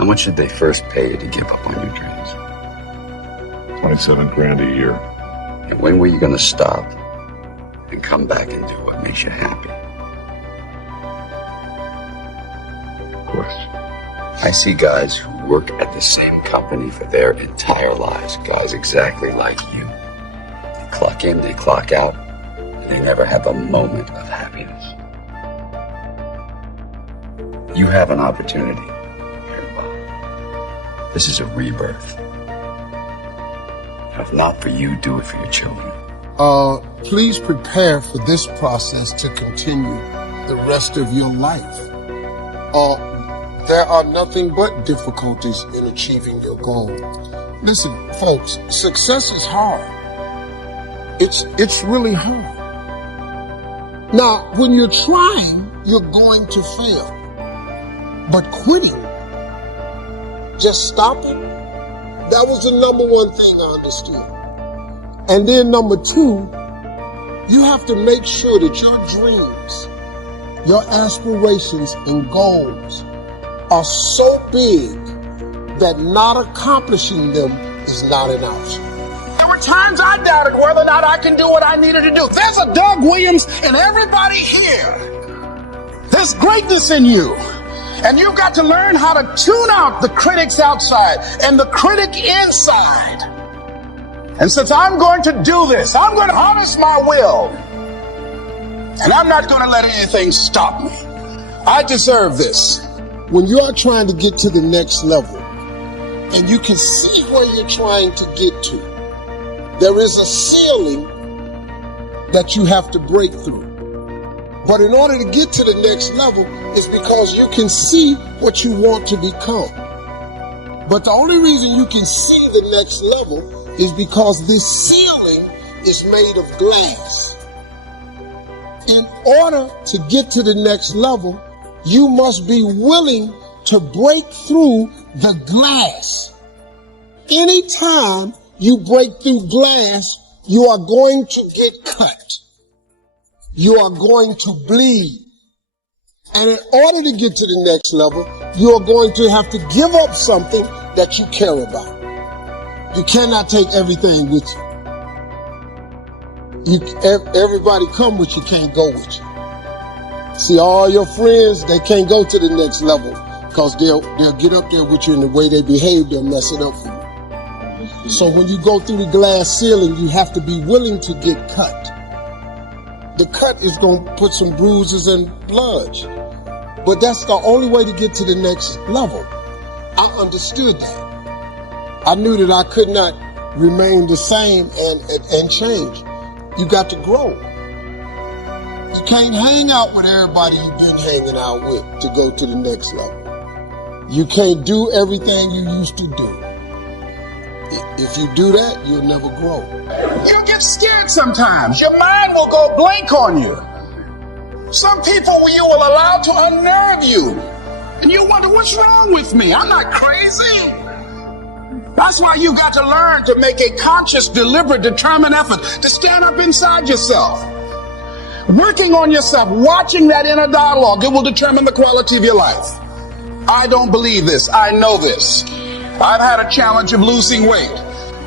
How much did they first pay you to give up on your dreams? 27 grand a year. And when were you going to stop and come back and do what makes you happy? Question. I see guys who work at the same company for their entire lives, guys exactly like you. They clock in, they clock out, and they never have a moment of happiness. You have an opportunity. This is a rebirth. If not for you, do it for your children. Please prepare for this process to continue the rest of your life. There are nothing but difficulties in achieving your goal. Listen, folks, success is hard. It's really hard. Now, when you're trying, you're going to fail. But quitting, just stopping, that was the number one thing I understood. And then number two, you have to make sure that your dreams, your aspirations and goals are so big that not accomplishing them is not an option. There were times I doubted whether or not I can do what I needed to do. There's a Doug Williams in everybody here. There's greatness in you. And you've got to learn how to tune out the critics outside and the critic inside. And since I'm going to do this, I'm going to harness my will. And I'm not going to let anything stop me. I deserve this. When you are trying to get to the next level, and you can see where you're trying to get to, there is a ceiling that you have to break through. But in order to get to the next level, it's because you can see what you want to become. But the only reason you can see the next level is because this ceiling is made of glass. In order to get to the next level, you must be willing to break through the glass. Anytime you break through glass, you are going to get cut. You are going to bleed. And in order to get to the next level, you are going to have to give up something that you care about. You cannot take everything with you. Everybody come with you, can't go with you. See, all your friends, they can't go to the next level because they'll get up there with you, and the way they behave, they'll mess it up for you. So when you go through the glass ceiling, you have to be willing to get cut. The cut is going to put some bruises and blood. But that's the only way to get to the next level. I understood that. I knew that I could not remain the same and change. You got to grow. You can't hang out with everybody you've been hanging out with to go to the next level. You can't do everything you used to do. If you do that, you'll never grow. You'll get scared sometimes. Your mind will go blank on you. Some people you will allow to unnerve you. And you wonder, what's wrong with me? I'm not crazy. That's why you got to learn to make a conscious, deliberate, determined effort to stand up inside yourself. Working on yourself, watching that inner dialogue, it will determine the quality of your life. I don't believe this. I know this. I've had a challenge of losing weight.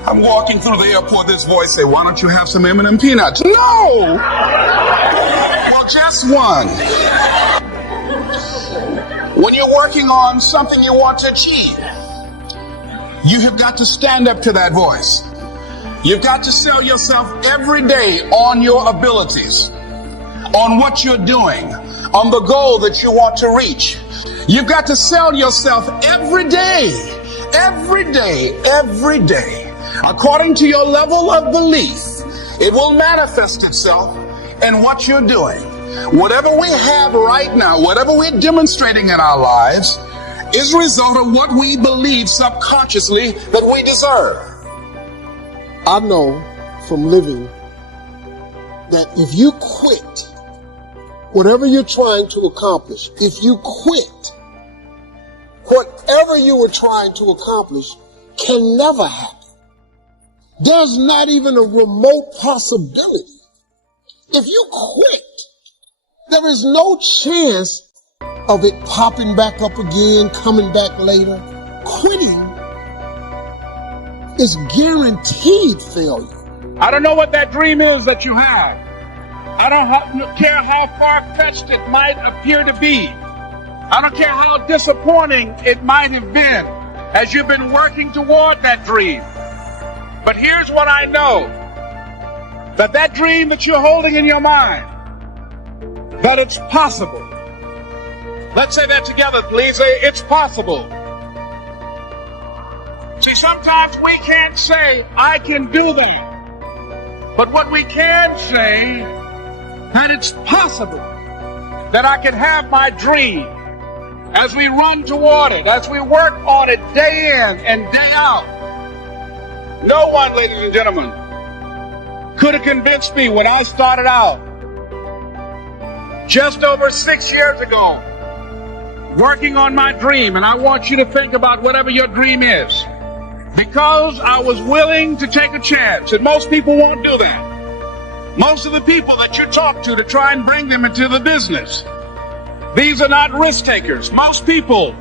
I'm walking through the airport, this voice say, why don't you have some M&M peanuts? No! Well, just one. When you're working on something you want to achieve, you have got to stand up to that voice. You've got to sell yourself every day on your abilities, on what you're doing, on the goal that you want to reach. You've got to sell yourself every day, every day, every day. According to your level of belief, it will manifest itself in what you're doing. Whatever we have right now, whatever we're demonstrating in our lives, is a result of what we believe subconsciously that we deserve. I know from living that if you quit whatever you're trying to accomplish, if you quit, whatever you were trying to accomplish can never happen. There's not even a remote possibility. If you quit, there is no chance of it popping back up again, coming back later. quitting is guaranteed failure. I don't know what that dream is that you have. I don't care how far-fetched it might appear to be. I don't care how disappointing it might have been as you've been working toward that dream. But here's what I know. That dream that you're holding in your mind, that it's possible. Let's say that together, please. Say, it's possible. See, sometimes we can't say, I can do that. But what we can say, that it's possible that I can have my dream as we run toward it, as we work on it day in and day out. No one, ladies and gentlemen, could have convinced me when I started out just over 6 years ago, working on my dream. And I want you to think about whatever your dream is, because I was willing to take a chance. And most people won't do that. Most of the people that you talk to try and bring them into the business, these are not risk takers. Most people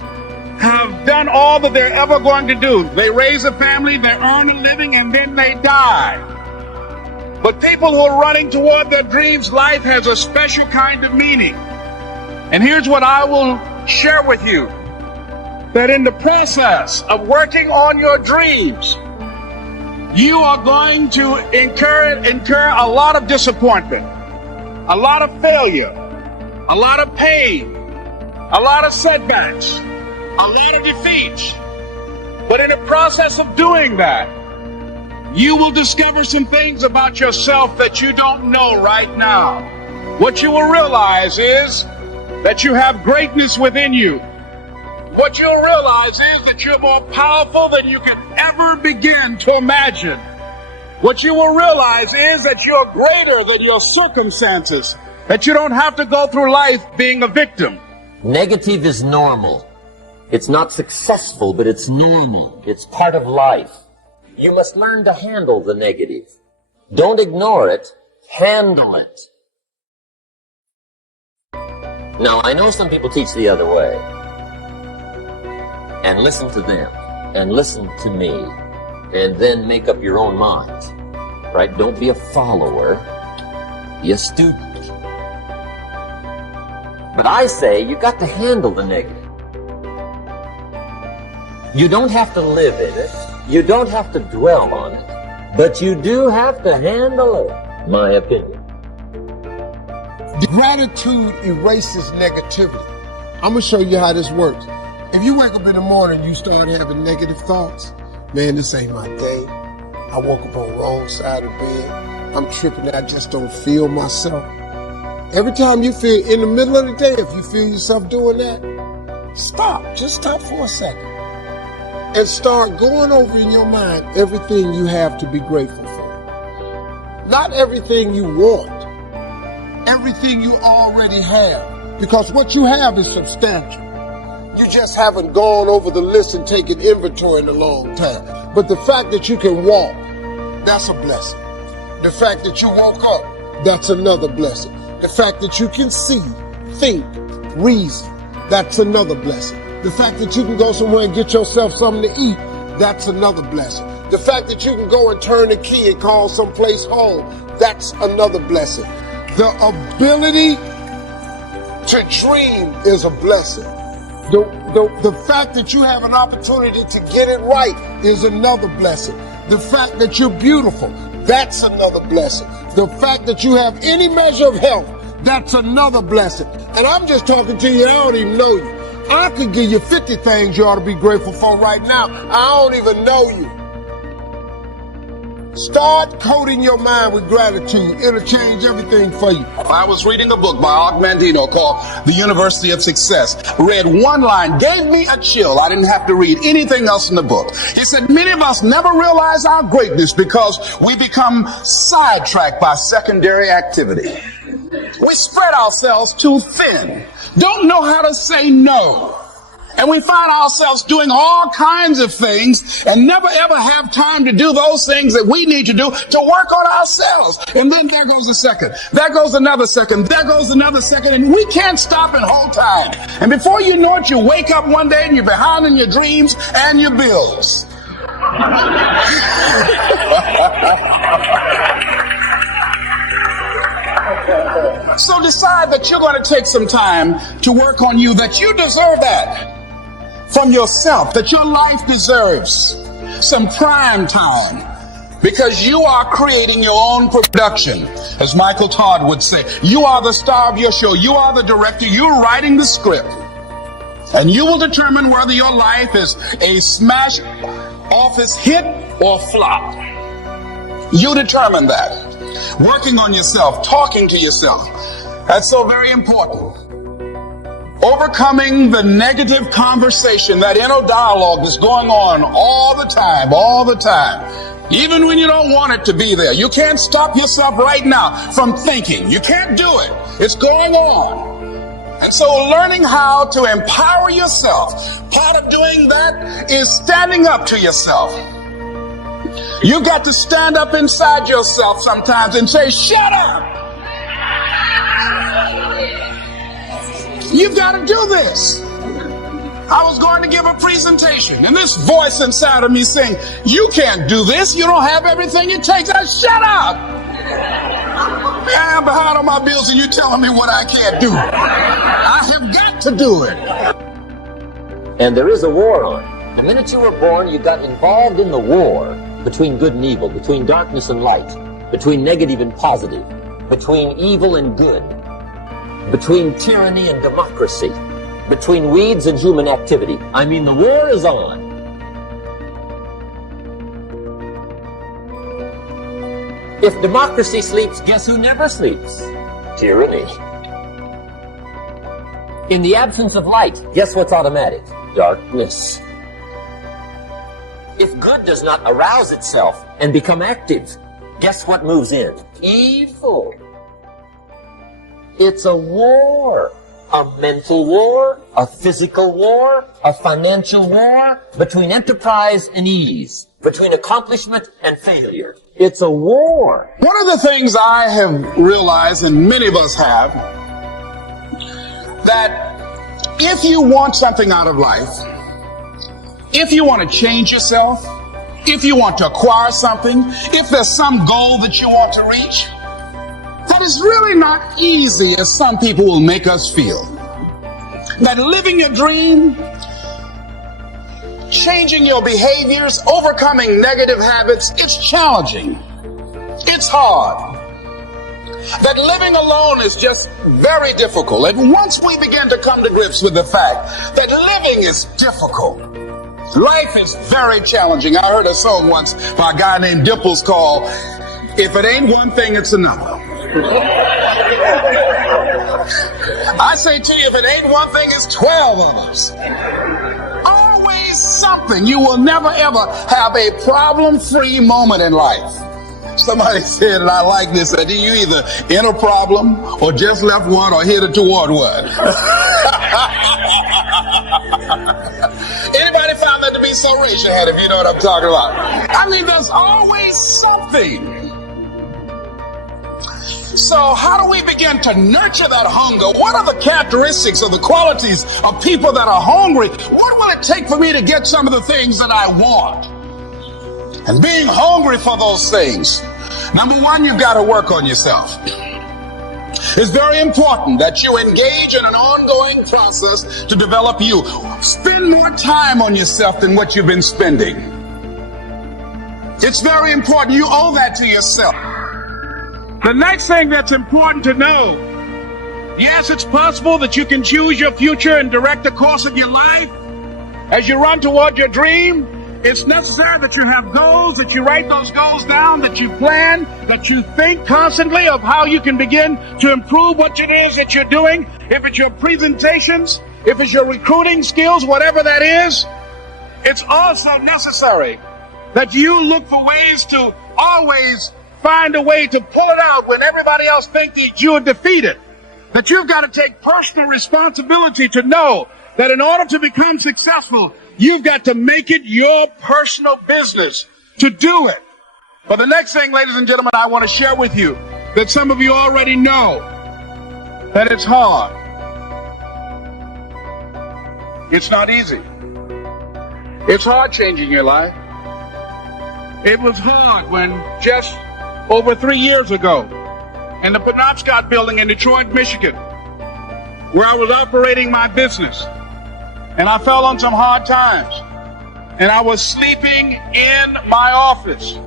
have done all that they're ever going to do. They raise a family, they earn a living, and then they die. But people who are running toward their dreams, life has a special kind of meaning. And here's what I will share with you. That in the process of working on your dreams, you are going to incur a lot of disappointment, a lot of failure, a lot of pain, a lot of setbacks, a lot of defeats. But in the process of doing that, you will discover some things about yourself that you don't know right now. What you will realize is that you have greatness within you. What you'll realize is that you're more powerful than you can ever begin to imagine. What you will realize is that you're greater than your circumstances, that you don't have to go through life being a victim. Negative is normal. It's not successful, but it's normal. It's part of life. You must learn to handle the negative. Don't ignore it. Handle it. Now, I know some people teach the other way. And listen to them. And listen to me. And then make up your own mind. Right? Don't be a follower. Be a student. But I say you got to handle the negative. You don't have to live in it. You don't have to dwell on it. But you do have to handle it, my opinion. Gratitude erases negativity. I'm going to show you how this works. If you wake up in the morning and you start having negative thoughts, man, this ain't my day. I woke up on the wrong side of bed. I'm tripping. I just don't feel myself. Every time you feel in the middle of the day, if you feel yourself doing that, stop. Just stop for a second. And start going over in your mind everything you have to be grateful for. Not everything you want. Everything you already have. Because what you have is substantial. You just haven't gone over the list and taken inventory in a long time. But the fact that you can walk, that's a blessing. The fact that you woke up, that's another blessing. The fact that you can see, think, reason, that's another blessing. The fact that you can go somewhere and get yourself something to eat, that's another blessing. The fact that you can go and turn the key and call someplace home, that's another blessing. The ability to dream is a blessing. The fact that you have an opportunity to get it right is another blessing. The fact that you're beautiful, that's another blessing. The fact that you have any measure of health, that's another blessing. And I'm just talking to you, I don't even know you. I could give you 50 things you ought to be grateful for right now. I don't even know you. Start coating your mind with gratitude. It'll change everything for you. I was reading a book by Og Mandino called The University of Success. Read one line, gave me a chill. I didn't have to read anything else in the book. He said, many of us never realize our greatness because we become sidetracked by secondary activity. We spread ourselves too thin. Don't know how to say no. And we find ourselves doing all kinds of things and never ever have time to do those things that we need to do to work on ourselves. And then there goes a second. There goes another second. There goes another second. And we can't stop and hold time. And before you know it, you wake up one day and you're behind in your dreams and your bills. So decide that you're going to take some time to work on you, that you deserve that from yourself, that your life deserves some prime time, because you are creating your own production. As Michael Todd would say, you are the star of your show. You are the director. You're writing the script. And you will determine whether your life is a smash office hit or flop. You determine that. Working on yourself, talking to yourself. That's so very important. Overcoming the negative conversation, that inner dialogue that's going on all the time, even when you don't want it to be there. You can't stop yourself right now from thinking. You can't do it. It's going on. And so learning how to empower yourself, part of doing that is standing up to yourself. You got to stand up inside yourself sometimes and say, shut up. You've got to do this. I was going to give a presentation, and this voice inside of me saying, you can't do this. You don't have everything it takes. Shut up. I'm behind on my bills, and you're telling me what I can't do. I have got to do it. And there is a war on. The minute you were born, you got involved in the war between good and evil, between darkness and light, between negative and positive, between evil and good, between tyranny and democracy, between weeds and human activity. I mean, the war is on. If democracy sleeps, guess who never sleeps? Tyranny. In the absence of light, guess what's automatic? Darkness. If good does not arouse itself and become active, guess what moves in? Evil. It's a war. A mental war, a physical war, a financial war, between enterprise and ease, between accomplishment and failure. It's a war. One of the things I have realized, and many of us have, that if you want something out of life, if you want to change yourself, if you want to acquire something, if there's some goal that you want to reach, that is really not easy as some people will make us feel. That living your dream, changing your behaviors, overcoming negative habits, it's challenging. It's hard. That living alone is just very difficult. And once we begin to come to grips with the fact that living is difficult, life is very challenging. I heard a song once by a guy named Dimples called, "If It Ain't One Thing, It's Another." I say to you, if it ain't one thing, it's 12 others. Always something. You will never ever have a problem-free moment in life. Somebody said, and I like this, that you either in a problem or just left one or headed toward one. Anybody found that to be so? Raise your hand if you know what I'm talking about. I mean, there's always something. So how do we begin to nurture that hunger? What are the characteristics or the qualities of people that are hungry? What will it take for me to get some of the things that I want? And being hungry for those things, number one, you've got to work on yourself. It's very important that you engage in an ongoing process to develop you. Spend more time on yourself than what you've been spending. It's very important. You owe that to yourself. The next thing that's important to know, yes, it's possible that you can choose your future and direct the course of your life as you run toward your dream. It's necessary that you have goals, that you write those goals down, that you plan, that you think constantly of how you can begin to improve what it is that you're doing. If it's your presentations, if it's your recruiting skills, whatever that is, it's also necessary that you look for ways to always find a way to pull it out when everybody else thinks that you're defeated. That you've got to take personal responsibility to know that in order to become successful, you've got to make it your personal business to do it. But the next thing, ladies and gentlemen, I want to share with you that some of you already know that it's hard. It's not easy. It's hard changing your life. It was hard when just over 3 years ago in the Penobscot building in Detroit, Michigan, where I was operating my business, and I fell on some hard times, and I was sleeping in my office.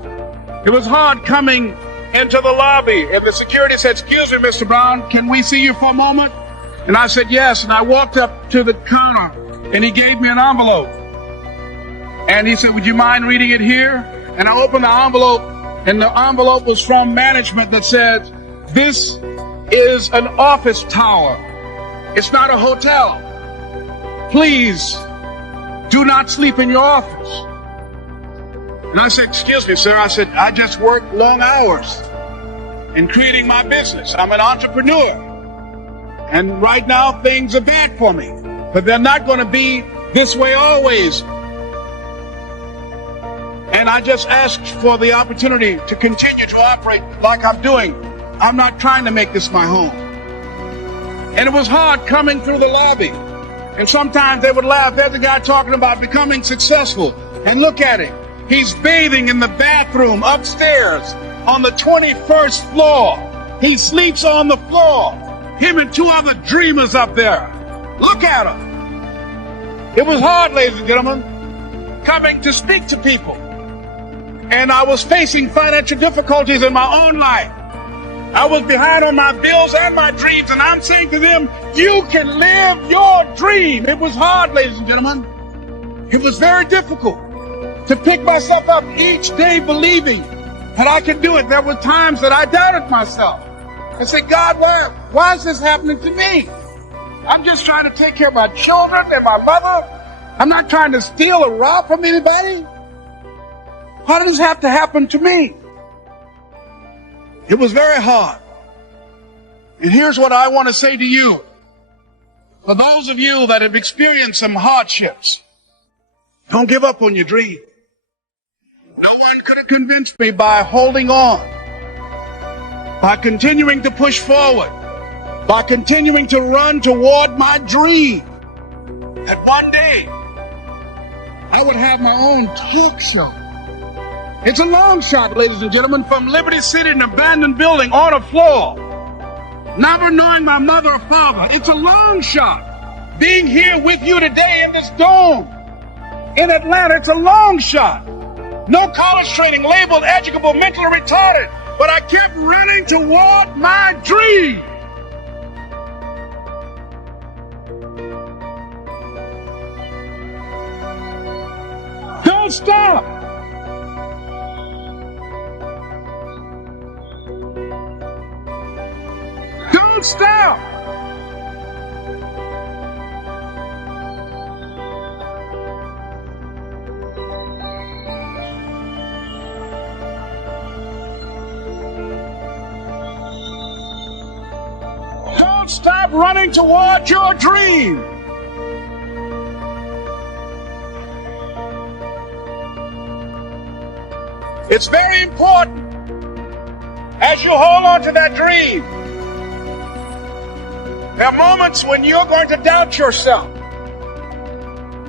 It was hard coming into the lobby, and the security said, "Excuse me, Mr. Brown, can we see you for a moment?" And I said, "Yes," and I walked up to the counter, and he gave me an envelope. And he said, "Would you mind reading it here?" And I opened the envelope, and the envelope was from management that said, "This is an office tower. It's not a hotel. Please do not sleep in your office." And I said, "Excuse me, sir." I said, "I just work long hours in creating my business. I'm an entrepreneur. And right now things are bad for me. But they're not going to be this way always. And I just asked for the opportunity to continue to operate like I'm doing. I'm not trying to make this my home." And it was hard coming through the lobby. And sometimes they would laugh. There's a guy talking about becoming successful. And look at him. He's bathing in the bathroom upstairs on the 21st floor. He sleeps on the floor. Him and 2 other dreamers up there. Look at him. It was hard, ladies and gentlemen, coming to speak to people. And I was facing financial difficulties in my own life. I was behind on my bills and my dreams, and I'm saying to them, you can live your dream. It was hard, ladies and gentlemen. It was very difficult to pick myself up each day believing that I could do it. There were times that I doubted myself. I said, "God, why is this happening to me? I'm just trying to take care of my children and my mother. I'm not trying to steal or rob from anybody. Why does this have to happen to me?" It was very hard. And here's what I want to say to you. For those of you that have experienced some hardships, don't give up on your dream. No one could have convinced me by holding on, by continuing to push forward, by continuing to run toward my dream, that one day I would have my own talk show. It's a long shot, ladies and gentlemen, from Liberty City, an abandoned building on a floor, never knowing my mother or father. It's a long shot. Being here with you today in this dome in Atlanta, it's a long shot. No college training, labeled educable, mentally retarded, but I kept running toward my dream. Don't stop. Don't stop. Don't stop running toward your dream. It's very important as you hold on to that dream. There are moments when you're going to doubt yourself.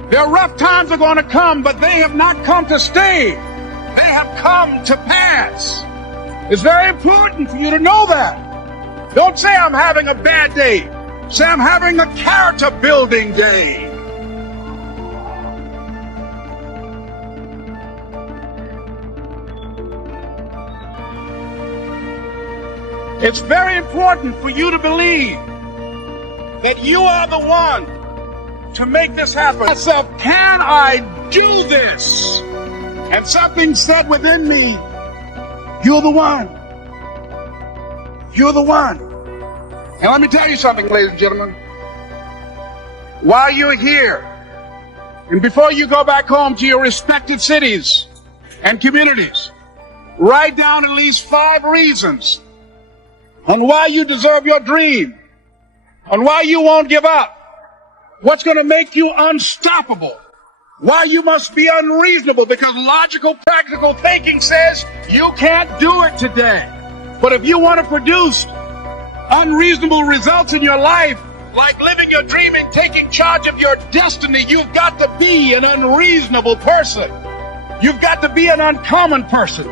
There are rough times are going to come, but they have not come to stay. They have come to pass. It's very important for you to know that. Don't say I'm having a bad day. Say I'm having a character building day. It's very important for you to believe that you are the one to make this happen. Myself, can I do this? And something said within me, you're the one. You're the one. And let me tell you something, ladies and gentlemen. While you're here, and before you go back home to your respective cities and communities, write down at least 5 reasons on why you deserve your dream, on why you won't give up, What's going to make you unstoppable? Why you must be unreasonable? Because logical, practical thinking says you can't do it today. But if you want to produce unreasonable results in your life, like living your dream and taking charge of your destiny, you've got to be an unreasonable person. You've got to be an uncommon person.